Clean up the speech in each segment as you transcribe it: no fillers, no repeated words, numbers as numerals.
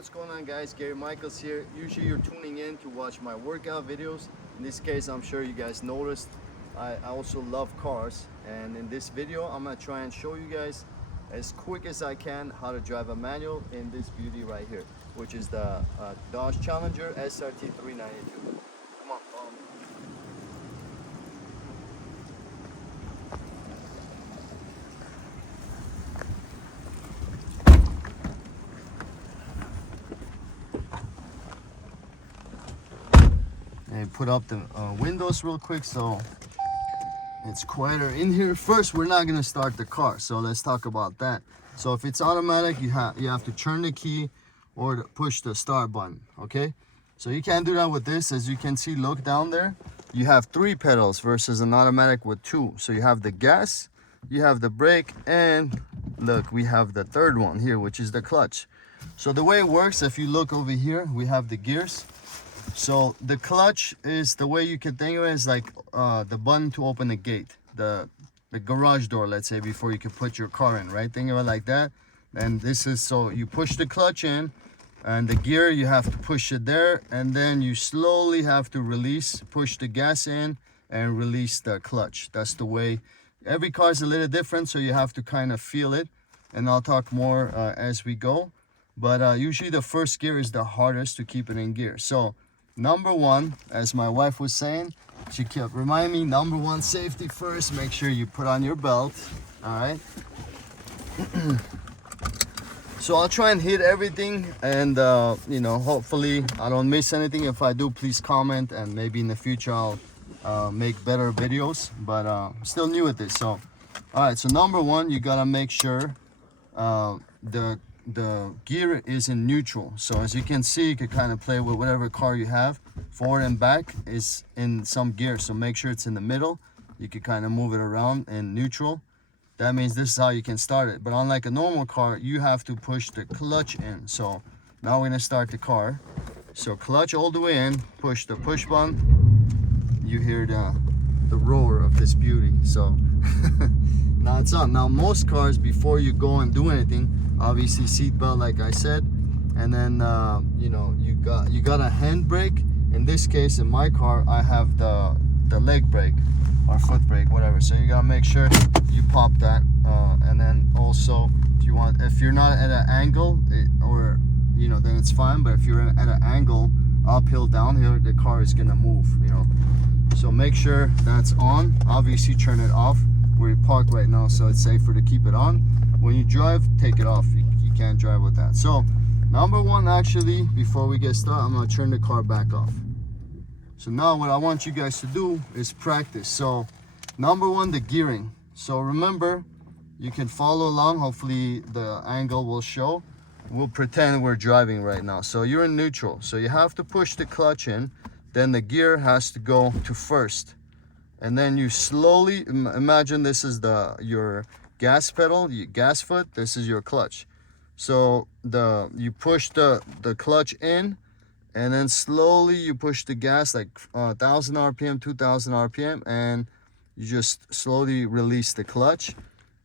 What's going on, guys? Gary Michaels here. Usually you're tuning in to watch my workout videos. In this case, I'm sure you guys noticed I also love cars, and in this video I'm gonna try and show you guys as quick as I can how to drive a manual in this beauty right here, which is the Dodge Challenger SRT 392. Come on. And put up the windows real quick so it's quieter in here. First, we're not gonna start the car, so let's talk about that. So if it's automatic, you have to turn the key or push the start button. Okay, so you can't do that with this. As you can see, look down there, you have 3 pedals versus an automatic with 2. So you have the gas, you have the brake, and look, we have the third one here, which is the clutch. So the way it works, if you look over here, we have the gears. So the clutch is, the way you can think of it, is like the button to open the gate, the garage door, let's say, before you can put your car in, right? Think of it like that. And this is, so you push the clutch in, and the gear, you have to push it there, and then you slowly have to release, push the gas in and release the clutch. That's the way. Every car is a little different, so you have to kind of feel it, and I'll talk more as we go. But usually the first gear is the hardest to keep it in gear. So number one, as my wife was saying, she kept reminding me, number one, safety first. Make sure you put on your belt. All right. So I'll try and hit everything, and you know, hopefully I don't miss anything. If I do, please comment, and maybe in the future I'll make better videos. But I'm still new at this. So all right, so number one, you gotta make sure the gear is in neutral. So as you can see, you can kind of play with whatever car you have. Forward and back is in some gear, so make sure it's in the middle. You can kind of move it around in neutral. That means this is how you can start it. But unlike a normal car, you have to push the clutch in. So now we're gonna start the car. So clutch all the way in, push the push button. You hear the roar of this beauty. So now it's on. Now most cars, before you go and do anything, obviously seat belt, like I said, and then you know, you got a hand brake. In this case, in my car, I have the leg brake or foot brake, whatever. So you gotta make sure you pop that, and then also, if you're not at an angle, or you know, then it's fine. But if you're at an angle, uphill, downhill, the car is gonna move, you know. So make sure that's on. Obviously turn it off. We're parked right now, so it's safer to keep it on. When you drive, take it off. You can't drive with that. So number one, actually, before we get started, I'm gonna turn the car back off. So now what I want you guys to do is practice. So number one, the gearing. So remember, you can follow along. Hopefully the angle will show. We'll pretend we're driving right now. So you're in neutral. So you have to push the clutch in. Then the gear has to go to first. And then you slowly, imagine this is your gas pedal, your gas foot, this is your clutch. So you push the clutch in, and then slowly you push the gas, like 1,000 RPM, 2,000 RPM, and you just slowly release the clutch,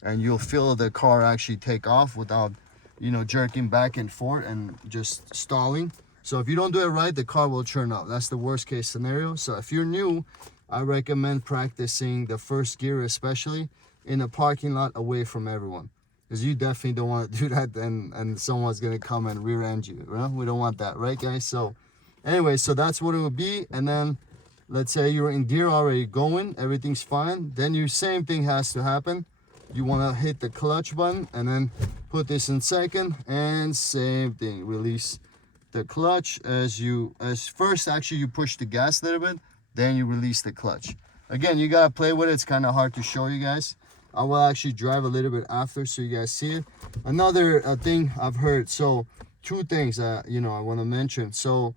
and you'll feel the car actually take off without, you know, jerking back and forth and just stalling. So if you don't do it right, the car will churn out. That's the worst case scenario. So if you're new, I recommend practicing the first gear, especially in a parking lot away from everyone, because you definitely don't want to do that, and someone's gonna come and rear end you. Right? We don't want that, right, guys? So anyway, so that's what it would be. And then let's say you're in gear already going, everything's fine. Then your same thing has to happen. You want to hit the clutch button and then put this in second, and same thing, release the clutch. As first, actually, you push the gas a little bit, then you release the clutch. Again, you gotta play with it. It's kind of hard to show you guys. I will actually drive a little bit after so you guys see it. Another thing I've heard, so 2 things you know, I want to mention. So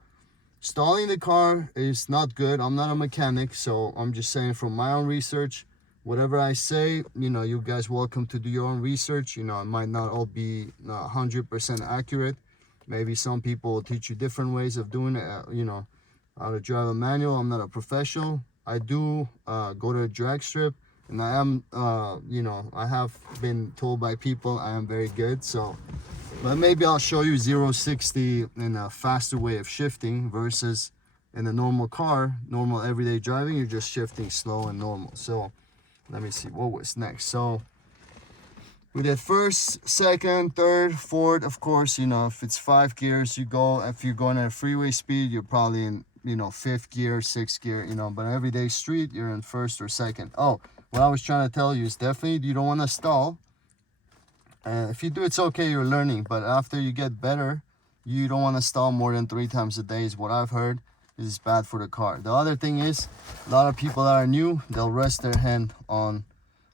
stalling the car is not good. I'm not a mechanic, so I'm just saying from my own research. Whatever I say, you know, you guys welcome to do your own research. You know, it might not all be 100% accurate. Maybe some people will teach you different ways of doing it, you know, how to drive a manual. I'm not a professional. I do go to a drag strip, and I am, you know, I have been told by people I am very good. So But maybe I'll show you 0-60 in a faster way of shifting versus in a normal car, normal everyday driving, you're just shifting slow and normal. So let me see what was next. So we did first, second, third, fourth. Of course, you know, if it's 5 gears, you go, if you're going at a freeway speed, you're probably in, you know, 5th gear, 6th gear, you know, but everyday street, you're in 1st or 2nd. Oh, what I was trying to tell you is definitely you don't want to stall. If you do, it's okay, you're learning, but after you get better, you don't want to stall more than 3 times a day is what I've heard. Is bad for the car. The other thing is, a lot of people that are new, they'll rest their hand on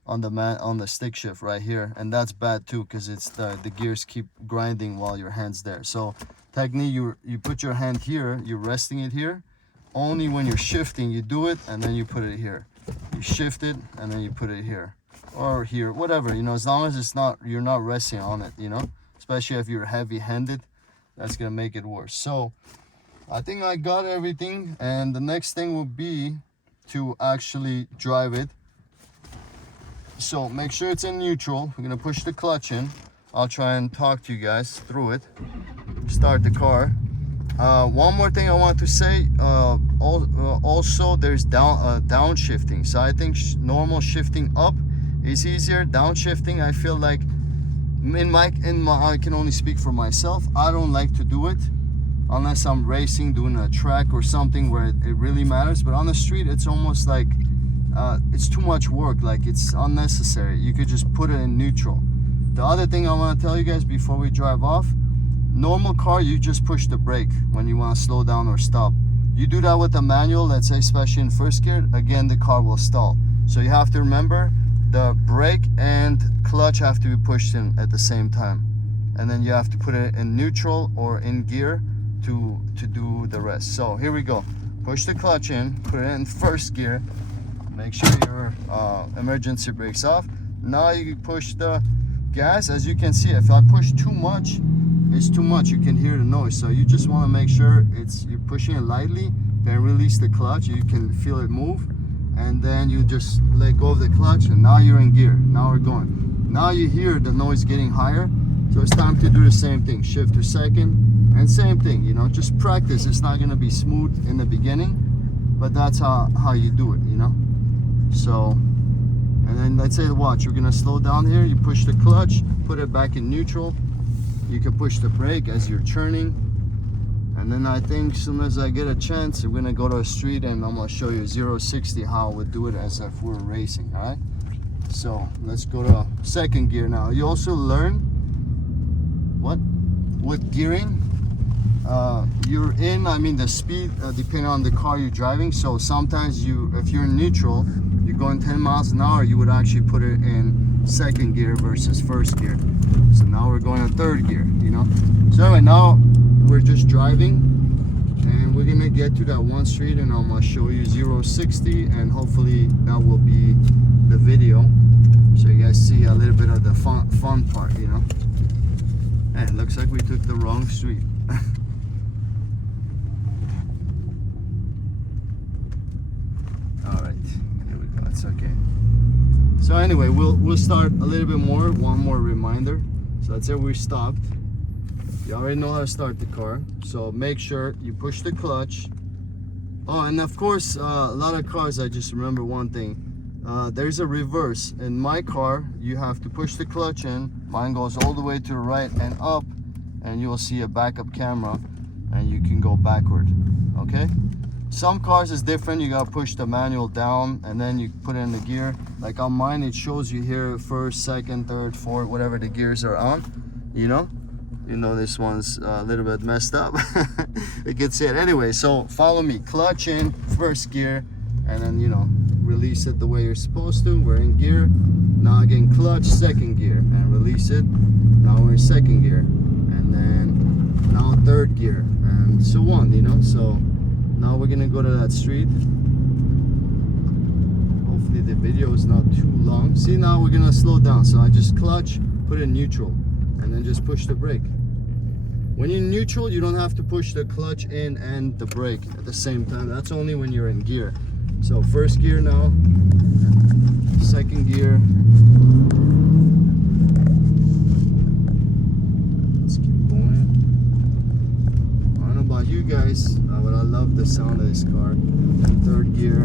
the stick shift right here, and that's bad too, because it's the gears keep grinding while your hand's there. So technically you put your hand here, you're resting it here. Only when you're shifting you do it, and then you put it here. You shift it and then you put it here or here, whatever, you know, as long as it's not, you're not resting on it, you know, especially if you're heavy-handed, that's gonna make it worse. So I think I got everything, and the next thing will be to actually drive it. So make sure it's in neutral. We're gonna push the clutch in. I'll try and talk to you guys through it. Start the car. One more thing I want to say, also there's downshifting. So I think normal shifting up is easier. Downshifting, I feel like I can only speak for myself, I don't like to do it unless I'm racing, doing a track or something where it really matters. But on the street, it's almost like it's too much work, like it's unnecessary. You could just put it in neutral. The other thing I want to tell you guys before we drive off, normal car, you just push the brake when you want to slow down or stop. You do that with the manual, let's say especially in 1st gear, again the car will stall. So you have to remember the brake and clutch have to be pushed in at the same time, and then you have to put it in neutral or in gear to do the rest. So here we go. Push the clutch in, put it in 1st gear, make sure your emergency brake's off. Now you push the gas. As you can see, if I push too much, it's too much, you can hear the noise. So you just want to make sure you're pushing it lightly, then release the clutch, you can feel it move, and then you just let go of the clutch, and now you're in gear. Now we're going. Now you hear the noise getting higher, so it's time to do the same thing. Shift to 2nd, and same thing, you know, just practice. It's not going to be smooth in the beginning, but that's how you do it, you know. So, and then let's say, watch, you're going to slow down here, you push the clutch, put it back in neutral, you can push the brake as you're churning, and then I think as soon as I get a chance, we're going to go to a street and I'm going to show you 0-60 how I would do it as if we're racing. All right, so let's go to 2nd gear now. You also learn with gearing, you're in, I mean the speed depending on the car you're driving. So sometimes if you're in neutral, you're going 10 miles an hour, you would actually put it in 2nd gear versus 1st gear. So now we're going to 3rd gear, you know. So anyway, now we're just driving, and we're gonna get to that one street, and I'm gonna show you 0-60, and hopefully that will be the video, so you guys see a little bit of the fun part, you know. And it looks like we took the wrong street. All right, here we go. It's okay. So anyway, we'll start a little bit more. One more reminder. So let's say we stopped. You already know how to start the car. So make sure you push the clutch. Oh, and of course, a lot of cars, I just remember one thing. There's a reverse. In my car, you have to push the clutch in. Mine goes all the way to the right and up, and you'll see a backup camera, and you can go backward. Okay? Some cars is different. You gotta push the manual down, and then you put it in the gear. Like on mine, it shows you here 1st, 2nd, 3rd, 4th, whatever the gears are on. You know this one's a little bit messed up. It gets it anyway. So follow me. Clutch in 1st gear, and then, you know, release it the way you're supposed to. We're in gear. Now again, clutch 2nd gear, and release it. Now we're in 2nd gear, and then now 3rd gear, and so on, you know. So now we're gonna go to that street. Hopefully the video is not too long. See, now we're gonna slow down. So I just clutch, put it in neutral, and then just push the brake. When you're in neutral, you don't have to push the clutch in and the brake at the same time. That's only when you're in gear. So 1st gear now, 2nd gear. Let's about you guys, but I love the sound of this car. Third gear.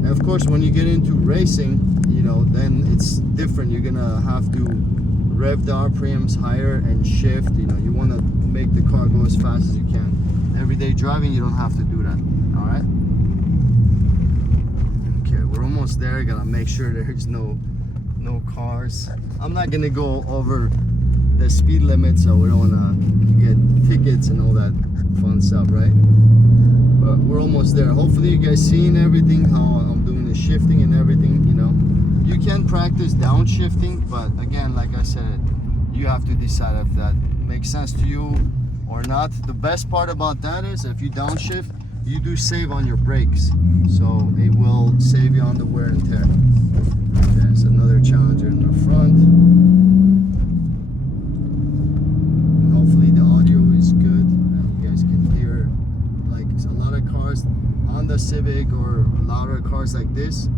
And of course, when you get into racing, you know, then it's different. You're gonna have to rev the RPMs higher and shift. You know, you want to make the car go as fast as you can. Everyday driving, you don't have to do that. All right. Okay, we're almost there. Gotta make sure there's no cars. I'm not gonna go over the speed limit, so we don't wanna get tickets and all that fun stuff, right? But we're almost there. Hopefully you guys seen everything, how I'm doing the shifting and everything. You know, you can practice downshifting, but again, like I said, you have to decide if that makes sense to you or not. The best part about that is if you downshift, you do save on your brakes, so it will save you on the wear and tear. There's another Challenger in the front. And hopefully the audio is good. You guys can hear, like a lot of cars, Honda Civic or louder cars like this,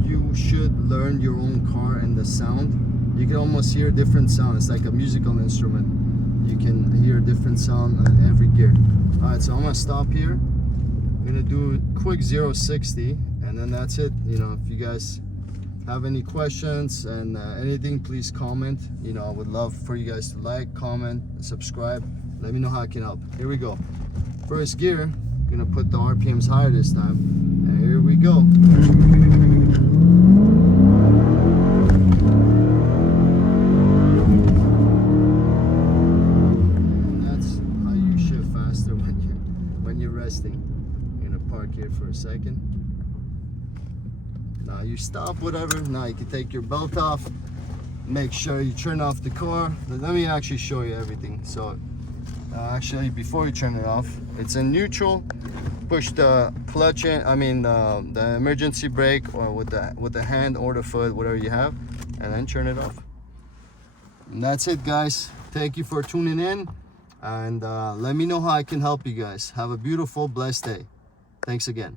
you should learn your own car and the sound. You can almost hear different sound. It's like a musical instrument. You can hear different sound on every gear. All right, so I'm gonna stop here. I'm gonna do a quick 0-60, and then that's it. You know, if you guys have any questions and anything, please comment. You know, I would love for you guys to like, comment, subscribe. Let me know how I can help. Here we go. First gear, I'm gonna put the RPMs higher this time, and here we go. And that's how you shift faster when you're resting. I'm gonna park here for a second. Now you stop, whatever. Now you can take your belt off. Make sure you turn off the car. Let me actually show you everything. So actually, before you turn it off, it's in neutral. Push the clutch in. I mean the emergency brake, or with the hand or the foot, whatever you have, and then turn it off. And that's it, guys. Thank you for tuning in, and let me know how I can help you guys. Have a beautiful, blessed day. Thanks again.